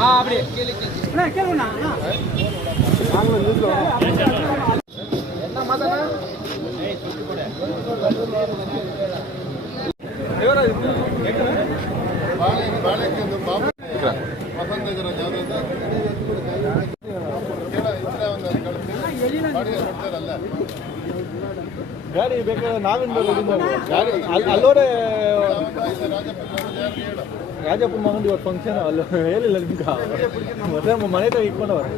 அப்படியே. ಗಾಡಿ ಬೇಕಾದ್ರೆ ನಾವಿಂದ ಗಾಡಿ ಅಲ್ಲಿ ಅಲ್ಲೋಡೆ ರಾಜಪ್ಪ ಮಗಂದು ಇವತ್ತು ಫಂಕ್ಷನ್ ಅಲ್ಲ ಹೇಳಿಲ್ಲ ನಿಮ್ಗೆ ಮತ್ತೆ ಮನೆ ತಗ ಇಟ್ಕೊಂಡವ್ರೆ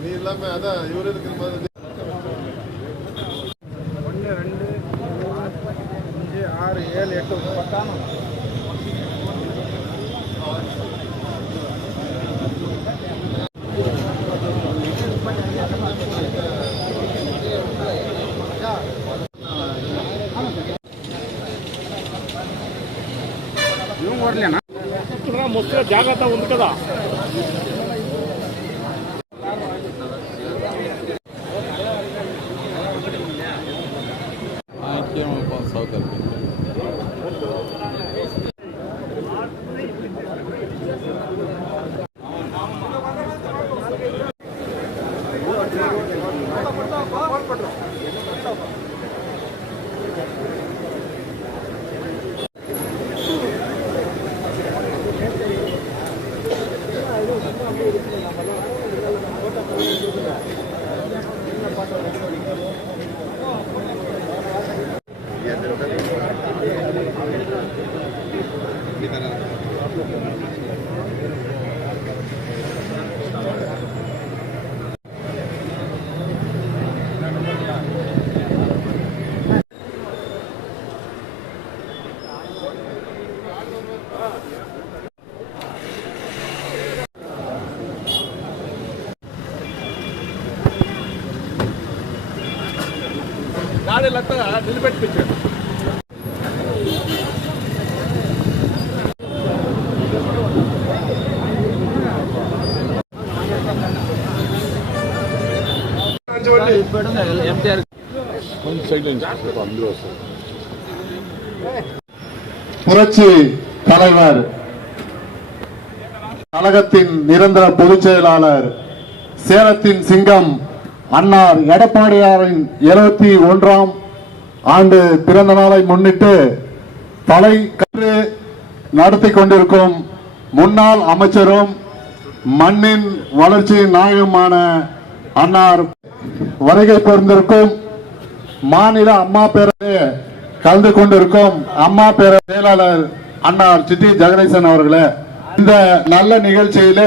நீ இல்லாம அதான் இவரு జాగ్రత్త ఉంది కదా. గాడి లెక్క నిలబెట్టించాడు புரட்சி தலைவர் கழகத்தின் நிரந்தர பொதுச் செயலாளர் சேலத்தின் சிங்கம் அன்னார் எடப்பாடியாரின் இருபத்தி ஒன்றாம் ஆண்டு பிறந்த நாளை முன்னிட்டு தலை கற்று நடத்தி கொண்டிருக்கும் முன்னாள் அமைச்சரும் மண்ணின் வளர்ச்சியின் நாயகமான அன்னார் வருகை பொருந்திருக்கும் மாநில அம்மா பேரவை கலந்து கொண்டிருக்கும் அம்மா பேரவை செயலாளர் அன்னார் சிட்டி ஜெகதீசன் அவர்களே இந்த நல்ல நிகழ்ச்சியில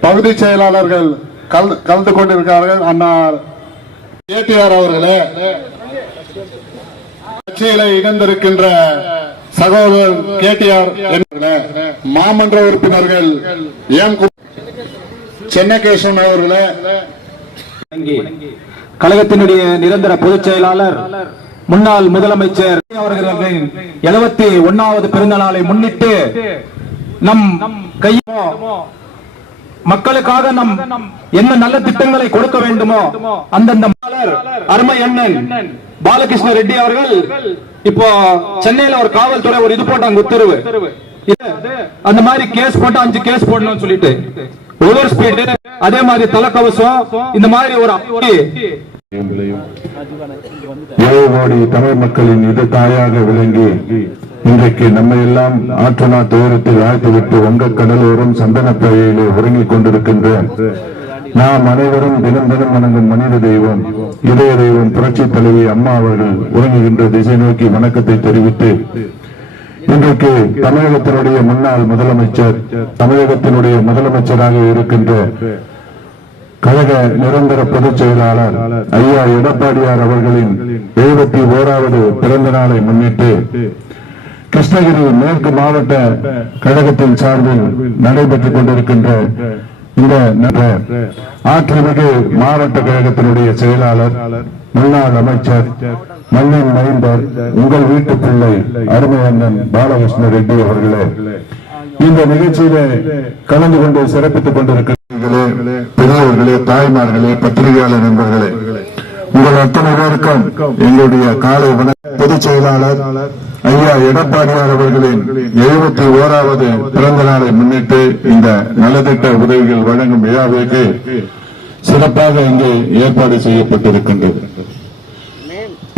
பகுதி செயலாளர்கள் கலந்து கலந்து கொண்டிருக்கிறார்கள். அன்னார் ஏடிஆர் அவர்களே கட்சியில இணைந்திருக்கின்ற சகோதரர் கே டி ஆர் மாமன்ற உறுப்பினர்கள் எம் சென்னகேசன் அவர்களே. கழகத்தினுடைய நிரந்தர பொதுச் செயலாளர் முன்னாள் முதலமைச்சர் அவர்களின் எழுபத்தி ஒன்னாவது பிறந்த நாளை முன்னிட்டு நம் கையோ மக்களுக்காக நம் என்ன நல்ல திட்டங்களை கொடுக்க வேண்டுமோ அந்தந்த அருமை அண்ணன் பாலகிருஷ்ண ரெட்டி அவர்கள் இப்போ சென்னையில ஒரு காவல்துறை ஒரு இது போட்டாங்க உத்தரவு அந்த மாதிரி கேஸ் போட்டு அஞ்சு கேஸ் போடணும்னு சொல்லிட்டு. ஓவர் ஸ்பீடு அதே மாதிரி தலைக்கவசம் இந்த மாதிரி ஒரு அப்படி ஏழு தமிழ் மக்களின் இது தாயாக விளங்கி இன்றைக்கு நம்ம எல்லாம் ஆற்றனா துயரத்தில் ஆழ்த்திவிட்டு வங்க கடலோரம் சந்தனப்பழையிலே உறங்கிக் கொண்டிருக்கின்ற நாம் அனைவரும் தினம் தினம் வணங்கும் மனித தெய்வம் இதய தெய்வம் புரட்சி தலைவி அம்மா அவர்கள் உறங்குகின்ற திசை நோக்கி வணக்கத்தை தெரிவித்து இன்றைக்கு தமிழகத்தினுடைய முன்னாள் முதலமைச்சர் தமிழகத்தினுடைய முதலமைச்சராக இருக்கின்ற கழக நிரந்தர பொதுச் செயலாளர் ஐயா எடப்பாடியார் அவர்களின் எழுபத்தி ஓராவது பிறந்த நாளை முன்னிட்டு கிருஷ்ணகிரி மேற்கு மாவட்ட கழகத்தின் சார்பில் நடைபெற்றுக் கொண்டிருக்கின்ற இந்த ந- ஆற்றமிகு மாவட்ட கழகத்தினுடைய செயலாளர் முன்னாள் அமைச்சர் மண்ணின் மைந்தர் உங்கள் வீட்டு பிள்ளை அருமை அண்ணன் பாலகிருஷ்ண ரெட்டி அவர்களே இந்த நிகழ்ச்சியில கலந்து கொண்டு சிறப்பித்துக் கொண்டிருக்கிறீர்களே பெரியவர்களே தாய்மார்களே பத்திரிகையாளர் நண்பர்களே. உங்கள் அத்தனை பேருக்கும் எங்களுடைய காலை வணக்கம். பொதுச் செயலாளர் ஐயா எடப்பாடியார் அவர்களின் எழுபத்தி ஓராவது பிறந்த நாளை முன்னிட்டு இந்த நலத்திட்ட உதவிகள் வழங்கும் விழாவிற்கு சிறப்பாக இங்கு ஏற்பாடு செய்யப்பட்டிருக்கின்றது.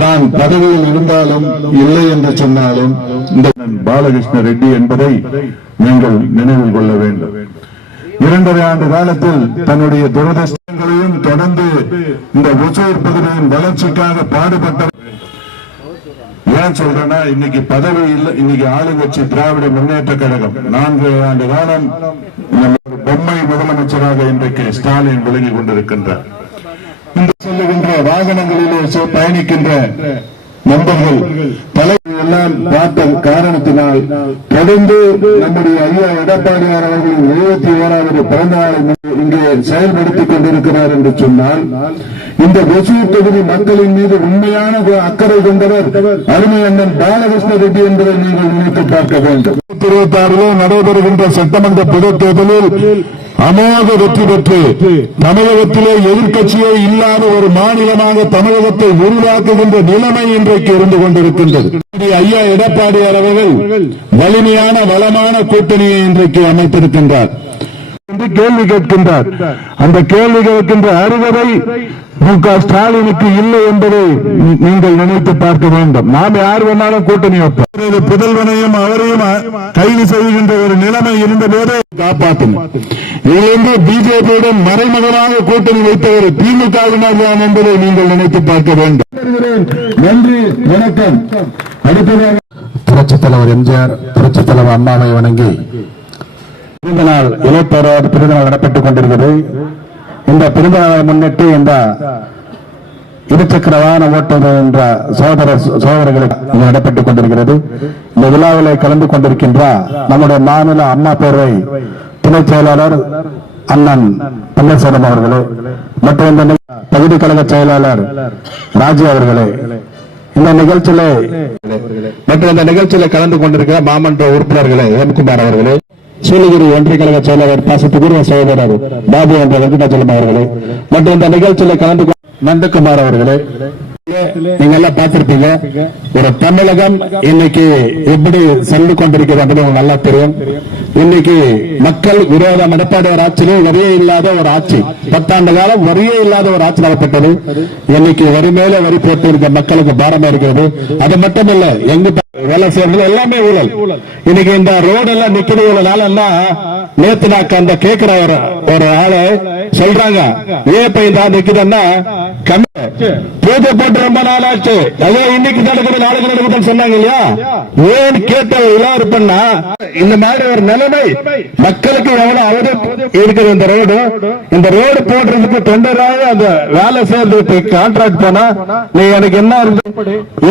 தான் பதவியில் இருந்தாலும் இல்லை என்று சொன்னாலும் இந்த பாலகிருஷ்ண ரெட்டி என்பதை நீங்கள் நினைவில் கொள்ள வேண்டும். இரண்டரை ஆண்டு காலத்தில் தன்னுடைய துரதிருஷ்டங்களையும் தொடர்ந்து இந்த ஒசூர் பகுதியின் வளர்ச்சிக்காக பாடுபட்ட ஏன் சொல்றேன்னா இன்னைக்கு பதவி இல்லை இன்னைக்கு ஆளுங்கட்சி திராவிட முன்னேற்ற கழகம். நான்கு ஆண்டு காலம் பொம்மை முதலமைச்சராக இன்றைக்கு ஸ்டாலின் விளங்கிக் கொண்டிருக்கின்றார். இந்த சொல்லுகின்ற வாகனங்களிலே பயணிக்கின்ற நண்பர்கள் பல எல்லாம் பார்த்த காரணத்தினால் தொடர்ந்து நம்முடைய ஐயா எடப்பாடியார் அவர்களின் எழுபத்தி ஓராவது பிறந்த நாளை இங்கே செயல்படுத்திக் கொண்டிருக்கிறார் என்று சொன்னால் இந்த ஒசூர் தொகுதி மக்களின் மீது உண்மையான அக்கறை கொண்டவர் அருமை அண்ணன் பாலகிருஷ்ண ரெட்டி என்பதை நீங்கள் நினைத்து பார்க்க வேண்டும். இருபத்தி ஆறிலே நடைபெறுகின்ற சட்டமன்ற பொதுத் தேர்தலில் அமோக வெற்றி பெற்று தமிழகத்திலே எதிர்கட்சியே இல்லாத ஒரு மாநிலமாக தமிழகத்தை உருவாக்குகின்ற நிலைமை இன்றைக்கு இருந்து கொண்டிருக்கின்றது. ஐயா எடப்பாடியார் அவர்கள் வலிமையான வளமான கூட்டணியை இன்றைக்கு அமைத்திருக்கின்றார். என்று கேள்வி கேட்கின்றார். அந்த கேள்வி கேட்கின்ற அருகதை மு க ஸ்டாலினுக்கு இல்லை என்பதை நீங்கள் நினைத்து பார்க்க வேண்டும். நாம் யார் வேணாலும் கூட்டணி வைப்போம். புதல்வனையும் அவரையும் கைது செய்கின்ற ஒரு நிலைமை இருந்தபோது காப்பாற்றும் இதிலிருந்து பிஜேபியுடன் மறைமுகமாக கூட்டணி வைத்தவர் திமுகவினர் தான் என்பதை நீங்கள் நினைத்து பார்க்க வேண்டும். நன்றி வணக்கம். அடுத்ததாக புரட்சித் தலைவர் எம்ஜிஆர் புரட்சித் தலைவர் அம்மாவை வணங்கி பிறந்த நாள் இளைப்பேராவது பிறந்த நாள் நடைபெற்றுக் கொண்டிருக்கிறது இந்த பிறந்த நாளை முன்னிட்டு இந்த இருசக்கர வாகனம் ஓட்டுவது என்ற சோதர சோதரர்களுக்கு நடைபெற்றுக் கொண்டிருக்கிறது. இந்த விழாவில் கலந்து கொண்டிருக்கின்ற நம்முடைய மாநில அம்மா பேரவை துணை செயலாளர் அண்ணன் பன்னீர்செல்வம் அவர்களே மற்றும் இந்த பகுதி கழக செயலாளர் ராஜி அவர்களே இந்த நிகழ்ச்சியில மற்றும் இந்த நிகழ்ச்சியில கலந்து கொண்டிருக்கிற மாமன்ற உறுப்பினர்களே ஹேம்குமார் அவர்களே சூலகிரி ஒன்றிய கழக செயலாளர் பாசத்துக்குரிய சகோதரர் பாபு என்ற வெங்கடாச்சலம் அவர்களே மற்றும் இந்த நிகழ்ச்சியில கலந்து கொ- நந்தகுமார் அவர்களே. நீங்க எல்லாம் பார்த்திருப்பீங்க ஒரு தமிழகம் இன்னைக்கு எப்படி சென்று கொண்டிருக்கிறது அப்படின்னு உங்களுக்கு நல்லா தெரியும். இன்னைக்கு மக்கள் விரோதம் ஒரு ஆட்சியிலே வரியே இல்லாத ஒரு ஆட்சி. பத்தாண்டு காலம் வரியே இல்லாத ஒரு ஆட்சி நடப்பட்டது இன்னைக்கு வரி மேல வரி போட்டு இருக்க மக்களுக்கு பாரமா இருக்கிறது. அது மட்டும் இல்ல எங்க வேலை செய்யறது எல்லாமே ஊழல். இன்னைக்கு இந்த ரோடு எல்லாம் நிக்கிறது இவ்வளவு நேத்து நாக்கு அந்த கேக்குற ஒரு ஒரு ஆளு சொல்றாங்க. ஏன் பையன் தான் நிக்குதுன்னா பூஜை போட்டு ரொம்ப நாள் ஆச்சு அதோ இன்னைக்கு நடக்குது நாளைக்கு நடக்குதுன்னு சொன்னாங்க இல்லையா? ஏன் கேட்ட இல்லாரு பண்ணா இந்த மாதிரி ஒரு நிலைமை மக்களுக்கு எவ்வளவு அவதம் இருக்குது இந்த ரோடு. இந்த ரோடு போடுறதுக்கு டெண்டராக அந்த வேலை செய்யறதுக்கு கான்ட்ராக்ட் போனா. நீ எனக்கு என்ன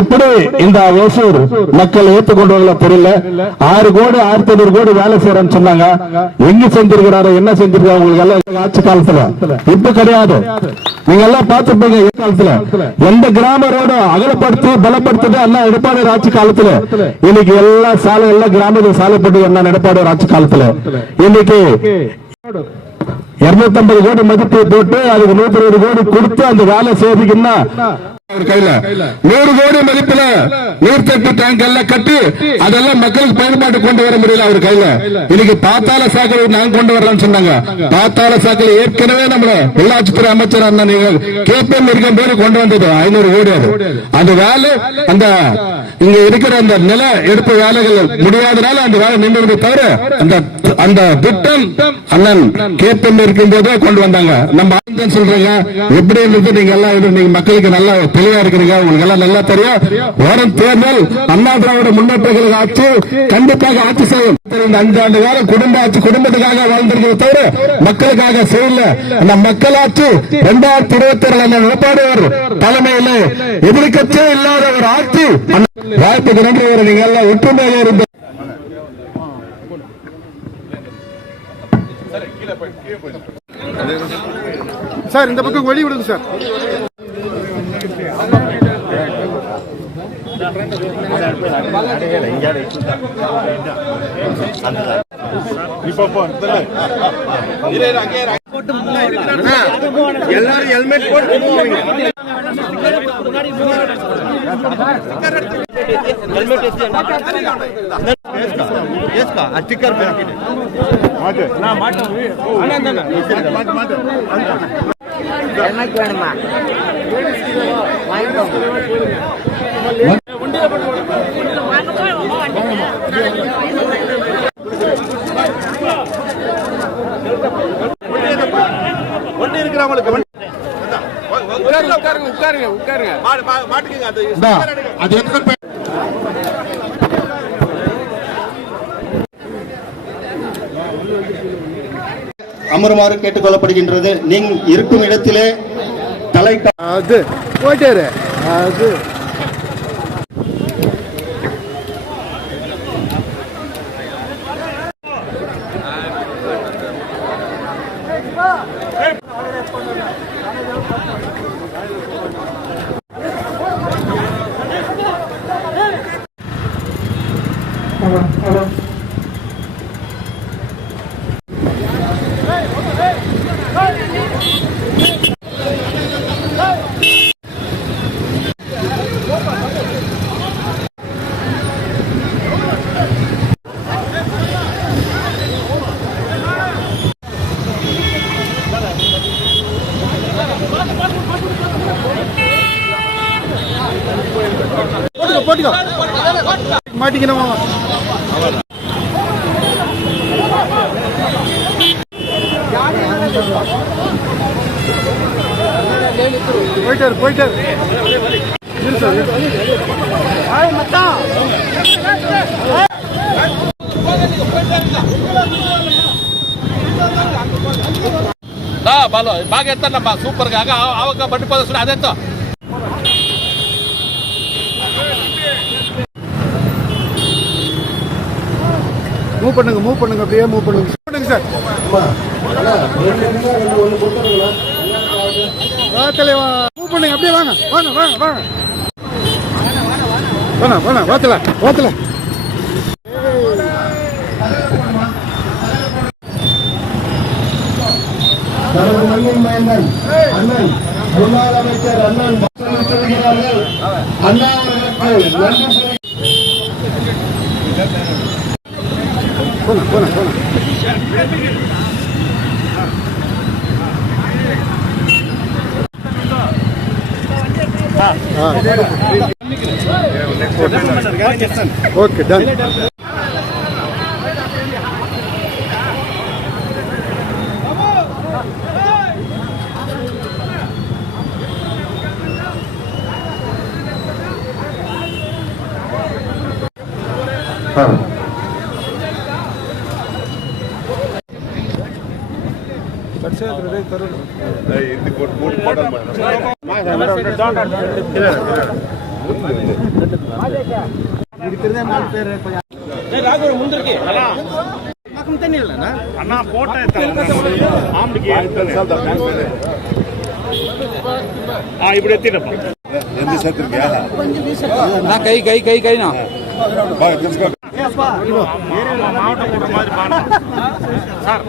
இப்படி இந்த ஒசூர் மக்கள் ஏற்றுக்கொண்டுள்ள பொருள் ஆறு கோடி ஆயிரத்தி ஐநூறு கோடி வேலை செய்யறேன்னு சொன்னாங்க. எங்க செஞ்சிருக்கிறாரு என்ன செஞ்சிருக்காரு உங்களுக்கு எல்லாம் ஆட்சி காலத்துல. இப்ப கிடையாது. நீங்க எல்லாம் பார்த்திருப்பீங்க இந்த காலத்துல எந்த கிராம ரோட அகலப்படுத்தி பலப்படுத்தது எல்லாம் எடப்பாடி ஆட்சி காலத்துல. இன்னைக்கு எல்லா சாலை எல்லா கிராமத்தில் சாலைப்பட்டு என்ன எடப்பாடி ஆட்சி காலத்துல. இன்னைக்கு இருநூத்தி ஐம்பது கோடி மதிப்பு போட்டு அதுக்கு நூத்தி இருபது கோடி கொடுத்து அந்த வேலை செய்யறதுக்குன்னா கையில. நூறு கோடி மதிப்புல நீர்த்தட்டு டேங்க் எல்லாம் கட்டி அதெல்லாம் மக்களுக்கு பயன்பாட்டு கொண்டு வர முடியல அவர் கையில. இன்னைக்கு பாத்தாள சாக்கடை நாங்க கொண்டு வரலாம்னு சொன்னாங்க. பாத்தாள சாக்கடை ஏற்கனவே நம்ம உள்ளாட்சித்துறை அமைச்சர் அண்ணன் கேபிஎம் இருக்கும் போது கொண்டு வந்தது. ஐநூறு கோடி அது. அந்த வேலை அந்த இங்க இருக்கிற அந்த நில எடுப்பு வேலைகள் முடியாதனால அந்த வேலை நின்று தவிர அந்த அந்த திட்டம் அண்ணன் கேபிஎம் இருக்கும் போதே கொண்டு வந்தாங்க. நம்ம சொல்றீங்க. எப்படி இருந்தது? நீங்க எல்லாம் இது நீங்க மக்களுக்கு நல்லா தெளிவா இருக்கிறீங்க? உங்களுக்கு எல்லாம் நல்லா தெரியும். வரும் தேர்தல் அண்ணா திராவிட முன்னேற்றங்களுக்கு ஆட்சி கண்டிப்பாக ஆட்சி செய்யும். இந்த அஞ்சு ஆண்டு காலம் குடும்ப ஆட்சி குடும்பத்துக்காக வாழ்ந்திருக்கிற தவிர மக்களுக்காக செய்யல. அந்த மக்களாட்சி இரண்டாயிரத்தி இருபத்தி ஏழு அந்த எடப்பாடி அவர் தலைமையில இல்லாத ஒரு ஆட்சி. வாய்ப்புக்கு நன்றி வர நீங்க எல்லாம் ஒற்றுமையாக இருந்த சார் இந்த பக்கம் வழி விடுங்க சார். எல்லாரும் ஹெல்மெட் போட்டு எனக்கு வேணுமா? வாங்கிக்கோங்க. வண்டி இருக்கிறவங்களுக்கு உட்காருங்க உட்காருங்க உட்காருங்க உட்காருங்க மாட்டுக்குங்க அது அது எங்க அமருமாறு கேட்டுக்கொள்ளப்படுகின்றது. நீங்க இருக்கும் இடத்திலே தலை அது போயிட்டாரு அது. போட்டுக்கோ. மாட்டிக்கணும் போயிட்டாரு போயிட்டாரு. இரு சார், இரு. ஆய், மச்சான். ಬಾಲು மூவ் பண்ணுங்க மூவ் பண்ணுங்க அப்படியே மூவ் பண்ணுங்க பண்ணுங்க சார் தலைவா மூவ் பண்ணுங்க அப்படியே வாங்க வாங்க வாங்க வாங்க வேணாம் வேணாம் வாத்தல வாத்தல நமது மண்ணின் மைந்தன் அண்ணன் முன்னாள் அமைச்சர் அண்ணன் పోనా పోనా పోనా ఓకే డన్ இருக்கிறதே நாலு பேர் ராகுல் முந்திருக்கு பக்கம் இல்லைண்ணா அண்ணா போட்டேன் ఇప్పుడు ఎత్తినప్పా ఎందు సత్రికే నా కై కై కై కై నా బాయ్ తెలుసుకో మావట కూడా మాదిరి సార్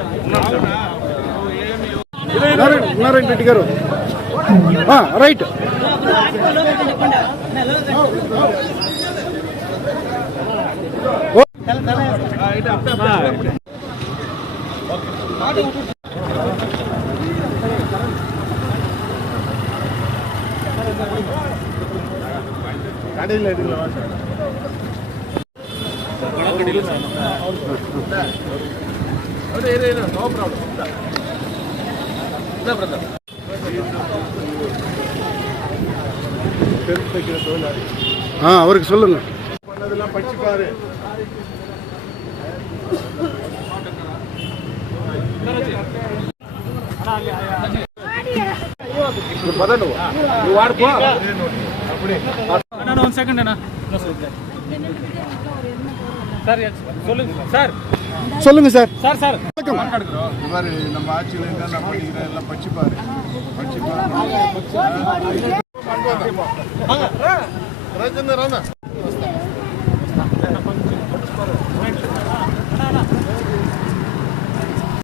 ఉన్నారండి రెడ్డి గారు రైట్ கடையில் கடையில் நோ ப்ராப்ளம் ஆ அவருக்கு சொல்லுங்க. சார் சொல்லுங்க சார். சொல்லுங்க சார். Sir sir. இவர் நம்ம ஆட்சியில் என்னென்ன பண்ணிக்கிறேன் எல்லாம் படிச்சுப்பாரு. படிச்சுப்பாரு.